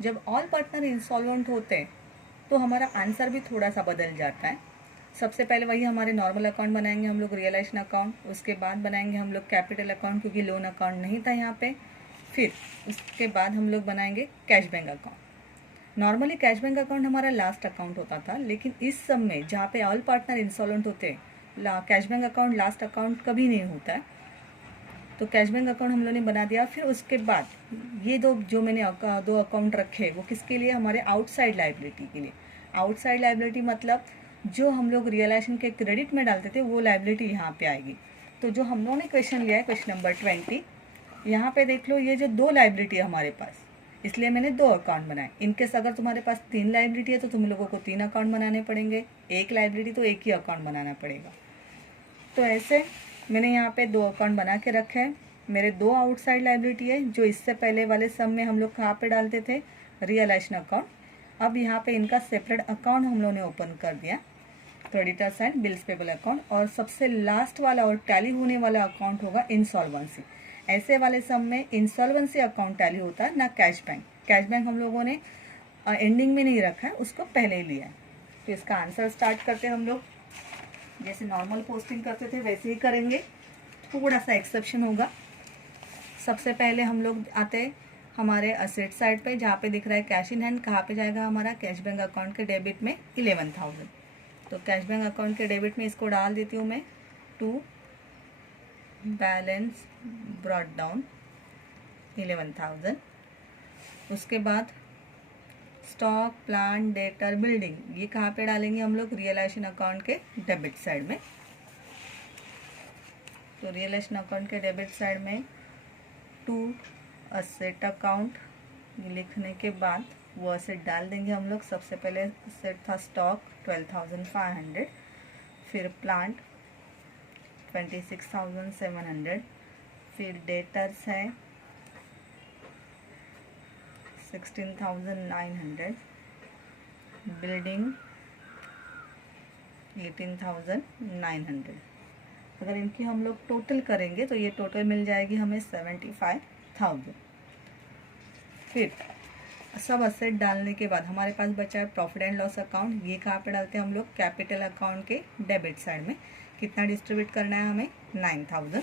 जब all partner insolvent होते हैं तो हमारा आंसर भी थोड़ा सा बदल जाता है। सबसे पहले वही हमारे नॉर्मल अकाउंट बनाएंगे हम लोग, रियलाइजेशन अकाउंट, उसके बाद बनाएंगे हम लोग कैपिटल अकाउंट क्योंकि लोन अकाउंट नहीं था यहाँ पे। फिर उसके बाद हम लोग बनाएंगे cash bank account. Normally cash bank account हमारा लास्ट अकाउंट होता था, लेकिन इस सब में जहाँ पे ऑल पार्टनर इंसॉल्वेंट होते हैं cash bank account last account कभी नहीं होता है, तो कैश बैंक अकाउंट हम लोगों ने बना दिया। फिर उसके बाद ये जो मैंने दो अकाउंट रखे वो किसके लिए, हमारे आउटसाइड लाइबिलिटी के लिए। आउटसाइड लाइबिलिटी मतलब जो हम लोग रियलाइजेशन के क्रेडिट में डालते थे वो लाइबिलिटी यहाँ पे आएगी। तो जो हम लोगों ने क्वेश्चन लिया है क्वेश्चन नंबर 20, यहाँ पे देख लो ये जो दो लाइबिलिटी है हमारे पास, इसलिए मैंने दो अकाउंट बनाए। इनकेस अगर तुम्हारे पास 3 लाइबिलिटी है तो तुम लोगों को 3 अकाउंट बनाने पड़ेंगे, एक लाइबिलिटी तो एक ही अकाउंट बनाना पड़ेगा। तो ऐसे मैंने यहाँ पे 2 अकाउंट बना के रखे हैं। मेरे 2 आउटसाइड लाइबिलिटी है जो इससे पहले वाले सम में हम लोग कहाँ पे डालते थे, रियलाइजेशन अकाउंट। अब यहाँ पे इनका सेपरेट अकाउंट हम लोगों ने ओपन कर दिया, creditors and bills payable account. और सबसे लास्ट वाला और टैली होने वाला अकाउंट होगा इंसॉल्वेंसी। ऐसे वाले सम में इंसॉल्वेंसी अकाउंट टैली होता है, ना कैश बैंक। कैश बैंक हम लोगों ने एंडिंग में नहीं रखा है, उसको पहले ही लिया है। तो इसका आंसर स्टार्ट करते हैं हम लोग, जैसे नॉर्मल पोस्टिंग करते थे वैसे ही करेंगे, थोड़ा सा एक्सेप्शन होगा। सबसे पहले हम लोग आते हैं हमारे असेट साइड पे, जहाँ पे दिख रहा है कैश इन हैंड, कहाँ पे जाएगा हमारा कैश बैंक अकाउंट के डेबिट में 11,000। तो कैश बैंक अकाउंट के डेबिट में इसको डाल देती हूँ मैं, टू बैलेंस ब्रॉट डाउन 11,000। उसके बाद स्टॉक प्लांट डेटर बिल्डिंग, ये कहाँ पे डालेंगे हम लोग, रियलाइजेशन अकाउंट के डेबिट साइड में। तो रियलाइजेशन अकाउंट के डेबिट साइड में टू असेट अकाउंट लिखने के बाद वो असेट डाल देंगे हम लोग। सबसे पहले असेट था स्टॉक 12,500, फिर प्लांट 26,700, फिर डेटर्स है 16,900, बिल्डिंग 18,900। अगर इनकी हम लोग टोटल करेंगे तो ये टोटल मिल जाएगी हमें 75,000। फिर सब असेट डालने के बाद हमारे पास बचा है प्रॉफिट एंड लॉस अकाउंट। ये कहाँ पे डालते हैं हम लोग, कैपिटल अकाउंट के डेबिट साइड में। कितना डिस्ट्रीब्यूट करना है हमें, 9,000।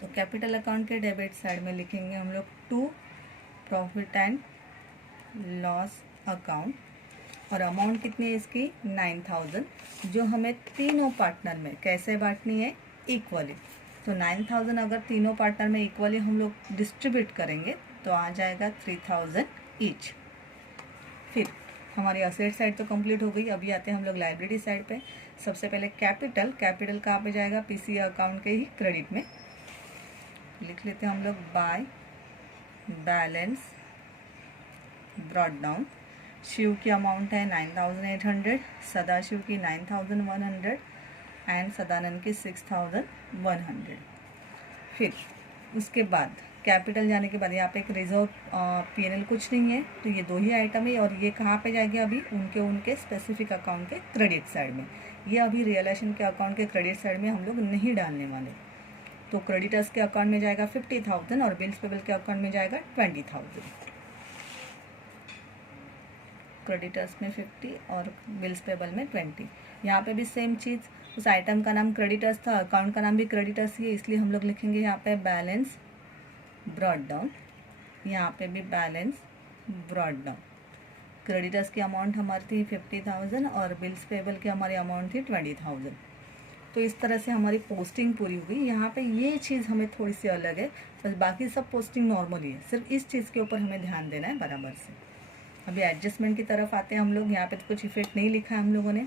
तो कैपिटल अकाउंट के डेबिट साइड में लिखेंगे हम लोग to profit and loss account, और अमाउंट कितनी है इसकी, 9,000, जो हमें तीनों पार्टनर में कैसे बांटनी है, इक्वली। तो 9,000 अगर तीनों पार्टनर में इक्वली हम लोग डिस्ट्रीब्यूट करेंगे तो आ जाएगा 3,000 ईच। फिर हमारी असेट साइड तो कंप्लीट हो गई। अभी आते हैं हम लोग लाइबिलिटी साइड पे। सबसे पहले कैपिटल कहाँ पे जाएगा, पीसी अकाउंट के ही क्रेडिट में। लिख लेते हैं हम लोग by balance brought down. Shiv की अमाउंट है 9,800, सदाशिव की 9,100 एंड सदानंद की 6,100। फिर उसके बाद कैपिटल जाने के बाद यहाँ पे एक रिजर्व पीएनएल कुछ नहीं है, तो ये 2 ही आइटम है। और ये कहाँ पे जाएगी अभी, उनके स्पेसिफिक अकाउंट के क्रेडिट साइड में। ये अभी रियलाइजेशन के अकाउंट के क्रेडिट साइड में हम लोग नहीं डालने वाले। तो क्रेडिटर्स के अकाउंट में जाएगा 50,000 और बिल्स पेबल के अकाउंट में जाएगा 20,000। क्रेडिटर्स में 50 और बिल्स पेबल में 20। यहाँ पे भी सेम चीज़, उस आइटम का नाम क्रेडिटर्स था, अकाउंट का नाम भी क्रेडिटर्स ही है, इसलिए हम लोग लिखेंगे यहाँ पे बैलेंस ब्रॉट डाउन। यहाँ पे भी बैलेंस ब्रॉट डाउन। क्रेडिटर्स की अमाउंट हमारी थी 50,000 और बिल्स पेबल की हमारी अमाउंट थी 20,000। तो इस तरह से हमारी पोस्टिंग पूरी हुई। यहाँ पे ये चीज़ हमें थोड़ी सी अलग है, बस बाकी सब पोस्टिंग नॉर्मल ही है, सिर्फ इस चीज़ के ऊपर हमें ध्यान देना है बराबर से। अभी एडजस्टमेंट की तरफ आते हैं हम लोग। यहाँ पे तो कुछ इफेक्ट नहीं लिखा है हम लोगों ने,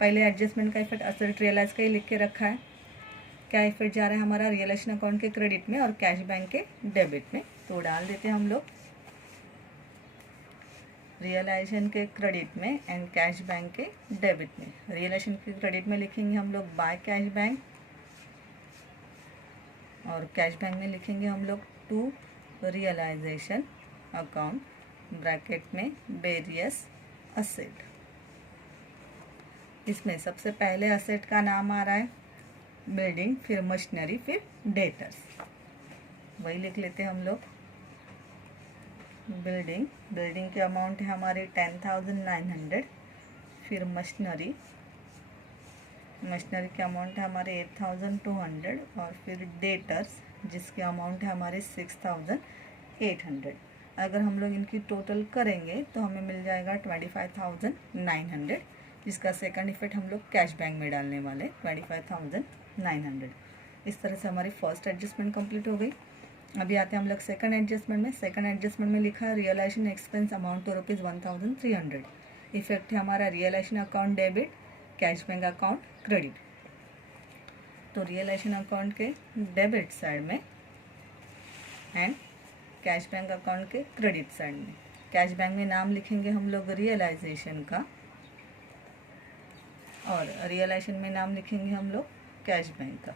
पहले एडजस्टमेंट का इफेक्ट असेट रियलाइज का ही लिख के रखा है। क्या इफेक्ट जा रहा है हमारा, रियलाइजेशन अकाउंट के क्रेडिट में और कैश बैंक के डेबिट में, तो डाल देते हैं हम लोग रियलाइजेशन के क्रेडिट में एंड कैश बैंक के डेबिट में। रियलाइजेशन के क्रेडिट में लिखेंगे हम लोग बाय कैश बैंक, और कैश बैंक में लिखेंगे हम लोग टू रियलाइजेशन अकाउंट ब्रैकेट में वेरियस असेट। इसमें सबसे पहले असेट का नाम आ रहा है बिल्डिंग, फिर मशीनरी, फिर डेटर्स, वही लिख लेते हैं हम लोग। बिल्डिंग, बिल्डिंग के अमाउंट है हमारे 10,900। फिर मशीनरी, मशीनरी के अमाउंट है हमारे 8,200। और फिर डेटर्स जिसके अमाउंट है हमारे 6,800। अगर हम लोग इनकी टोटल करेंगे तो हमें मिल जाएगा 25,900, जिसका सेकंड इफेक्ट हम लोग कैश बैंक में डालने वाले 25,900। इस तरह से हमारी फर्स्ट एडजस्टमेंट कंप्लीट हो गई। अभी आते हैं हम लोग सेकंड एडजस्टमेंट में। सेकंड एडजस्टमेंट में लिखा है realisation expense amount to ₹1,300। Effect है हमारा realisation account debit, cash bank account credit. तो रियलाइजेशन अकाउंट के डेबिट साइड में एंड कैश बैंक अकाउंट के क्रेडिट साइड में। कैश बैंक में नाम लिखेंगे हम लोग रियलाइजेशन का, और रियलाइजेशन में नाम लिखेंगे हम लोग कैश बैंक का।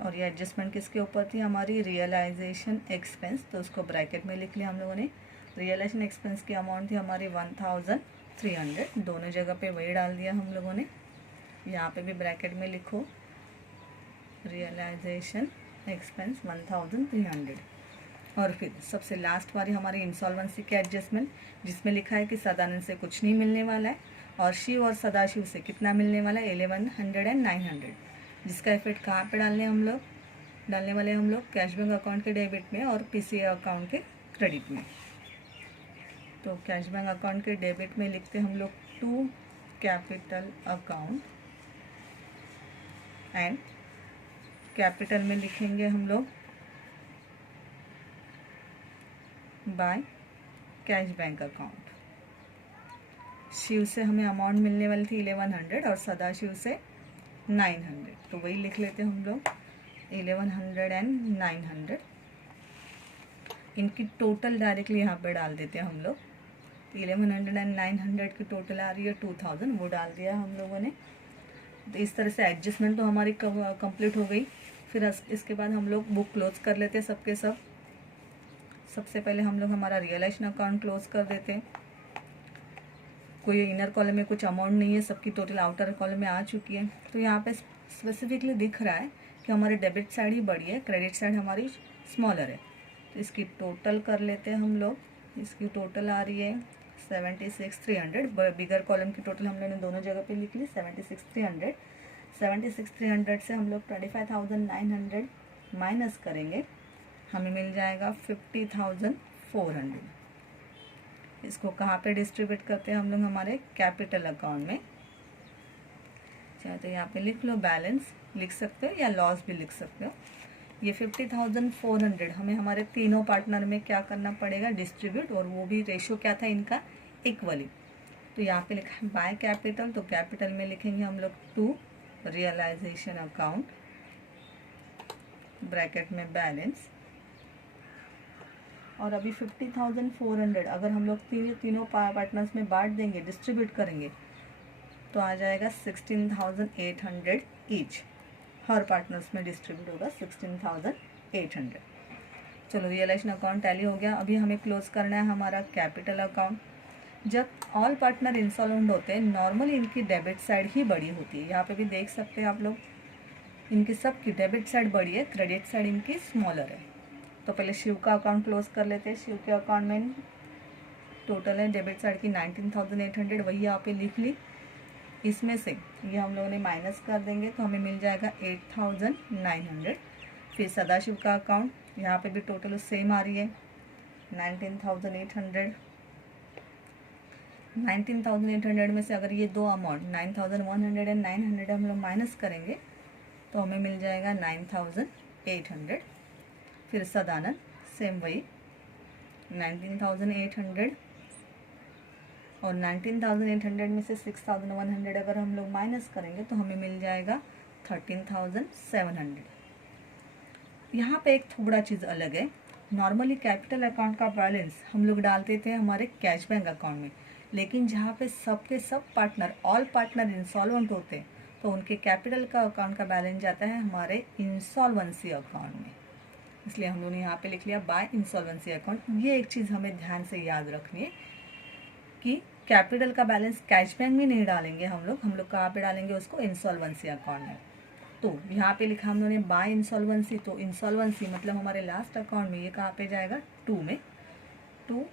और ये एडजस्टमेंट किसके ऊपर थी हमारी, रियलाइजेशन एक्सपेंस, तो उसको ब्रैकेट में लिख लिया हम लोगों ने। रियलाइजेशन एक्सपेंस की अमाउंट थी हमारी 1,300, दोनों जगह पे वही डाल दिया हम लोगों ने। यहाँ पे भी ब्रैकेट में लिखो रियलाइजेशन एक्सपेंस 1,300। और फिर सबसे लास्ट वाली हमारी इंसॉल्वेंसी के एडजस्टमेंट, जिसमें लिखा है कि सदानंद से कुछ नहीं मिलने वाला है और शिव और सदाशिव से कितना मिलने वाला है, 1,100 एंड 900। जिसका इफेक्ट कहाँ पे डालने वाले हम लोग कैश बैंक अकाउंट के डेबिट में और पीसीए अकाउंट के क्रेडिट में। तो कैश बैंक अकाउंट के डेबिट में लिखते हम लोग to capital account, and capital में लिखेंगे हम लोग by cash bank account. Shiv से हमें अमाउंट मिलने वाली थी 1,100 और सदाशिव से 900, तो वही लिख लेते हम लोग 1,100 एंड 900। इनकी टोटल डायरेक्टली यहाँ पे डाल देते हैं हम लोग। 1,100 एंड 900 की टोटल आ रही है 2,000, वो डाल दिया हम लोगों ने। तो इस तरह से एडजस्टमेंट तो हमारी कंप्लीट हो गई। फिर इसके बाद हम लोग बुक क्लोज कर लेते हैं सबके सब। सबसे पहले हम लोग हमारा रियलाइजेशन अकाउंट क्लोज कर देते हैं। कोई इनर कॉलम में कुछ अमाउंट नहीं है, सबकी टोटल आउटर कॉलम में आ चुकी है। तो यहाँ पे स्पेसिफिकली दिख रहा है कि हमारे डेबिट साइड ही बड़ी है, क्रेडिट साइड हमारी स्मॉलर है। तो इसकी टोटल कर लेते हैं हम लोग। इसकी टोटल आ रही है 76,300। बिगर कॉलम की टोटल हम लोगों ने दोनों जगह पे लिख ली 76,300। 76,300 से हम लोग 25,900 माइनस करेंगे, हमें मिल जाएगा 50,400। इसको कहाँ पे डिस्ट्रीब्यूट करते हैं हम लोग, हमारे कैपिटल अकाउंट में। चाहे तो यहाँ पे लिख लो, बैलेंस लिख सकते हो या लॉस भी लिख सकते हो। ये 50,400 हमें हमारे तीनों पार्टनर में क्या करना पड़ेगा, डिस्ट्रीब्यूट, और वो भी रेशो क्या था इनका, इक्वली। तो यहाँ पे लिखा है बाय कैपिटल, तो कैपिटल में लिखेंगे हम लोग टू रियलाइजेशन अकाउंट, ब्रैकेट में बैलेंस। और अभी 50,400 अगर हम लोग तीनों पार्टनर्स में बांट देंगे, डिस्ट्रीब्यूट करेंगे, तो आ जाएगा 16,800 ईच। हर पार्टनर्स में डिस्ट्रीब्यूट होगा 16,800। चलो रियलाइजेशन अकाउंट टैली हो गया। अभी हमें क्लोज करना है हमारा कैपिटल अकाउंट। जब ऑल पार्टनर इंसॉल्वेंट होते हैं, नॉर्मली इनकी डेबिट साइड ही बड़ी होती है। यहाँ पे भी देख सकते हैं आप लोग, इनकी सब की डेबिट साइड बड़ी है, क्रेडिट साइड इनकी स्मॉलर है। तो पहले शिव का अकाउंट क्लोज कर लेते हैं। शिव के अकाउंट में टोटल है डेबिट साइड की 19,800, वही यहाँ पे लिख ली। इसमें से ये हम लोगों ने माइनस कर देंगे तो हमें मिल जाएगा 8,900। फिर सदाशिव का अकाउंट, यहाँ पे भी टोटल सेम आ रही है 19,800। 19,800 में से अगर ये दो अमाउंट 9,100 एंड 900 हम लोग माइनस करेंगे तो हमें मिल जाएगा 9,800। फिर सदानंद सेम वही 19,800, और 19,800 में से 6,100 अगर हम लोग माइनस करेंगे तो हमें मिल जाएगा 13,700। यहाँ पे एक थोड़ा चीज़ अलग है। नॉर्मली कैपिटल अकाउंट का बैलेंस हम लोग डालते थे हमारे कैश बैंक अकाउंट में, लेकिन जहाँ पे सबके sub partner all partner insolvent होते हैं तो उनके कैपिटल का अकाउंट का बैलेंस जाता है हमारे इंसॉल्वेंसी अकाउंट में। इसलिए हम लोगों ने यहाँ पे लिख लिया बाय इंसॉल्वेंसी अकाउंट। ये एक चीज़ हमें ध्यान से याद रखनी है कि कैपिटल का बैलेंस कैश बैंक में नहीं डालेंगे हम लोग कहाँ पे डालेंगे उसको, इंसॉल्वेंसी अकाउंट में। तो यहाँ पे लिखा हम लोगों ने बाय इंसॉल्वेंसी, तो इंसॉल्वेंसी मतलब हमारे लास्ट अकाउंट में ये कहाँ पे जाएगा, टू में, to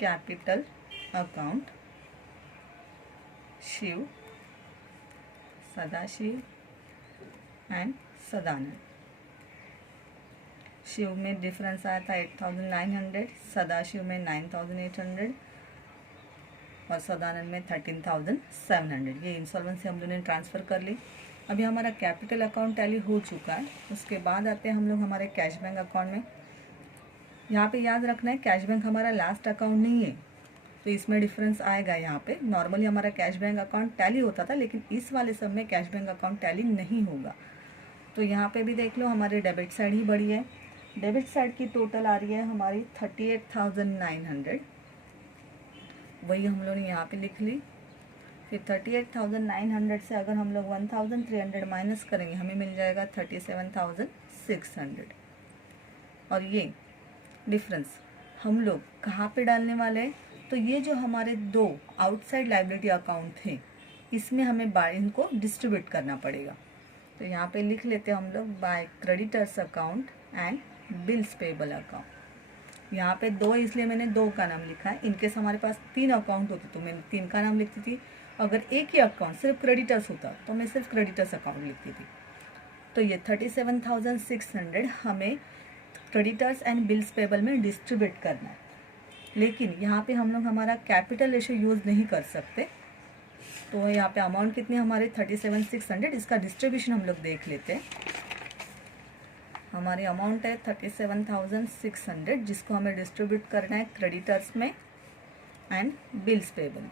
capital account Shiv, Sadashiv and Sadanand. Shiv में डिफरेंस आया था 8,900, सदाशिव में 9,800 और सदानंद में 13,700। ये इंसॉल्वेंसी हम लोगों ने ट्रांसफ़र कर ली। अभी हमारा कैपिटल अकाउंट टैली हो चुका है। उसके बाद आते हैं हम लोग हमारे कैश बैंक अकाउंट में। यहाँ पे याद रखना है कैश बैंक हमारा लास्ट अकाउंट नहीं है, तो इसमें डिफरेंस आएगा। यहाँ पे नॉर्मली हमारा कैश बैंक अकाउंट टैली होता था, लेकिन इस वाले सब में कैश बैंक अकाउंट टैली नहीं होगा। तो यहाँ पे भी देख लो हमारे डेबिट साइड ही बड़ी है। डेबिट साइड की टोटल आ रही है हमारी 38,900, वही हम लोग ने यहाँ पे लिख ली। फिर 38,900 से अगर हम लोग 1,300 माइनस करेंगे हमें मिल जाएगा 37,600। और ये डिफरेंस हम लोग कहाँ पे डालने वाले हैं, तो ये जो हमारे दो आउटसाइड लाइबिलिटी अकाउंट थे इसमें हमें बाय इनको डिस्ट्रीब्यूट करना पड़ेगा। तो यहाँ पे लिख लेते हैं हम लोग by creditors account and bills payable account. यहाँ पे दो इसलिए मैंने दो का नाम लिखा है। इनकेस हमारे पास 3 अकाउंट होते तो मैं 3 का नाम लिखती थी। अगर एक ही अकाउंट सिर्फ क्रेडिटर्स होता तो मैं सिर्फ क्रेडिटर्स अकाउंट लिखती थी। तो ये 37,600 हमें क्रेडिटर्स एंड बिल्स पेबल में डिस्ट्रीब्यूट करना है। लेकिन यहाँ पे हम लोग हमारा कैपिटल रेशो यूज़ नहीं कर सकते। तो यहाँ पे अमाउंट कितनी हमारे 37,600, इसका डिस्ट्रीब्यूशन हम लोग देख लेते हैं। हमारी अमाउंट है 37,600, जिसको हमें डिस्ट्रीब्यूट करना है क्रेडिटर्स में एंड बिल्स पेबल में।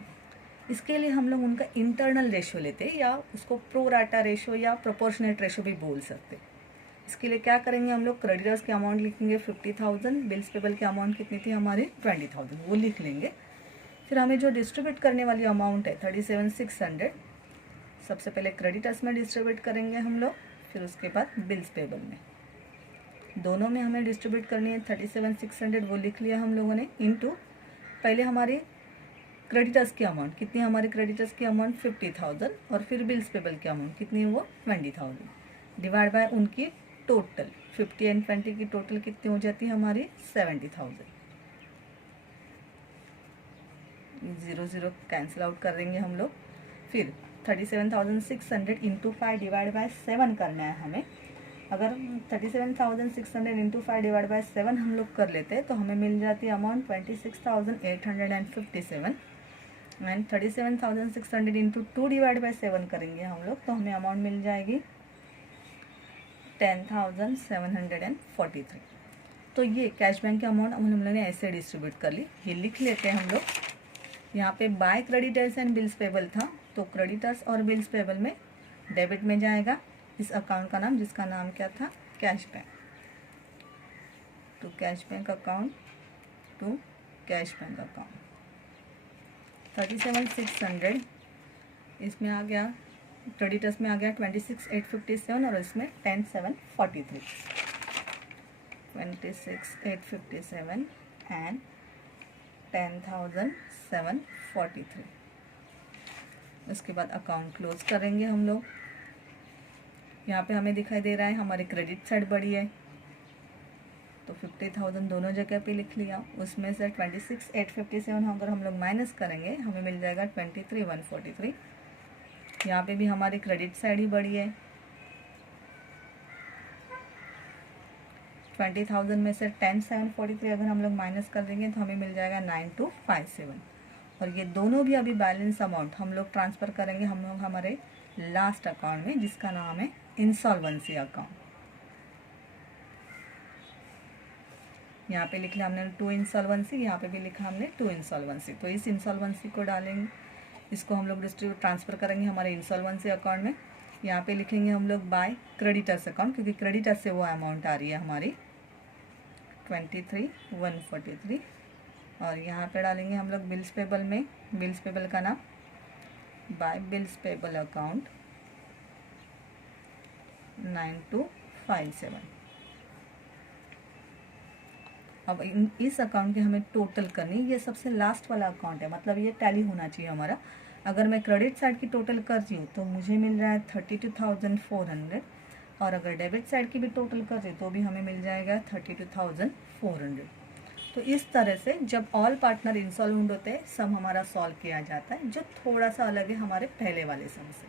इसके लिए हम लोग उनका इंटरनल रेशो लेते हैं, या उसको प्रो राटा रेशो या प्रोपोर्शनेट रेशो भी बोल सकते हैं। इसके लिए क्या करेंगे हम लोग, क्रेडिटर्स की अमाउंट लिखेंगे 50,000, बिल्स पेबल की अमाउंट कितनी थी हमारी 20,000, वो लिख लेंगे। फिर हमें जो डिस्ट्रीब्यूट करने वाली अमाउंट है 37,600, सबसे पहले क्रेडिटर्स में डिस्ट्रीब्यूट करेंगे हम लोग, फिर उसके बाद बिल्स पेबल में। दोनों में हमें डिस्ट्रीब्यूट करनी है 37,600, वो लिख लिया हम लोगों ने, इनटू पहले हमारे क्रेडिटर्स की अमाउंट कितनी, हमारे क्रेडिटर्स की अमाउंट 50,000 और फिर बिल्स पेबल की अमाउंट कितनी है वो 20,000, डिवाइड बाय उनकी टोटल 50 एंड 20 की टोटल कितनी हो जाती है हमारी 70,000। 0 कैंसिल आउट कर देंगे हम लोग। फिर 37,600 इंटू 5 डिवाइड बाय 7 करना है हमें। अगर 37,600 इंटू 5 डिवाइड बाय 7 हम लोग कर लेते हैं तो हमें मिल जाती है amount 26,857। And 37,600 into 2 divide by 7 करेंगे हम लोग तो हमें अमाउंट मिल जाएगी 10,743। तो ये कैश बैंक की अमाउंट हम लोगों ने ऐसे डिस्ट्रीब्यूट कर ली। ये लिख लेते हैं हम लोग। यहाँ पे by creditors and bills payable था, तो क्रेडिटर्स और बिल्स पेबल में डेबिट में जाएगा इस अकाउंट का नाम, जिसका नाम क्या था, cash bank. To cash bank account, to cash bank account 37,600 इसमें आ गया, क्रेडिटर्स में आ गया 26,857 और इसमें 10,743, 26,857 एंड 10,743। उसके बाद अकाउंट क्लोज करेंगे हम लोग। यहाँ पे हमें दिखाई दे रहा है हमारी क्रेडिट साइड बड़ी है, तो 50,000 दोनों जगह पे लिख लिया। उसमें से 26,857 अगर हम लोग माइनस करेंगे हमें मिल जाएगा 23,143। यहाँ पे भी हमारी क्रेडिट साइड ही बड़ी है। 20,000 में से 10,743 अगर हम लोग माइनस कर देंगे तो हमें मिल जाएगा 9,257। और ये दोनों भी अभी बैलेंस अमाउंट हम लोग ट्रांसफ़र करेंगे हम लोग हमारे लास्ट अकाउंट में, जिसका नाम है इंसॉल्वेंसी अकाउंट। यहाँ पे लिखा हमने 2 इंसॉल्वेंसी, यहाँ पे भी लिखा हमने 2 इंसॉल्वेंसी। तो इस इंसॉल्वेंसी को डालेंगे, इसको हम लोग डिस्ट्रीब्यूट ट्रांसफ़र करेंगे हमारे इंसॉल्वेंसी अकाउंट में। यहाँ पे लिखेंगे हम लोग बाय क्रेडिटर्स अकाउंट, क्योंकि क्रेडिटर्स से वो अमाउंट आ रही है हमारी 23,143। और यहाँ पे डालेंगे हम लोग बिल्स पेबल में, बिल्स पेबल का नाम बाय बिल्स पेबल अकाउंट 9257। अब इस अकाउंट के हमें टोटल करनी, ये सबसे लास्ट वाला अकाउंट है, मतलब ये टैली होना चाहिए हमारा। अगर मैं क्रेडिट साइड की टोटल कर रही हूँ तो मुझे मिल रहा है 32,400, और अगर डेबिट साइड की भी टोटल कर रही हूँ तो भी हमें मिल जाएगा 32,400। तो इस तरह से जब ऑल पार्टनर इंसॉल्वेंट होते हैं सम हमारा सॉल्व किया जाता है, जो थोड़ा सा अलग है हमारे पहले वाले सम से।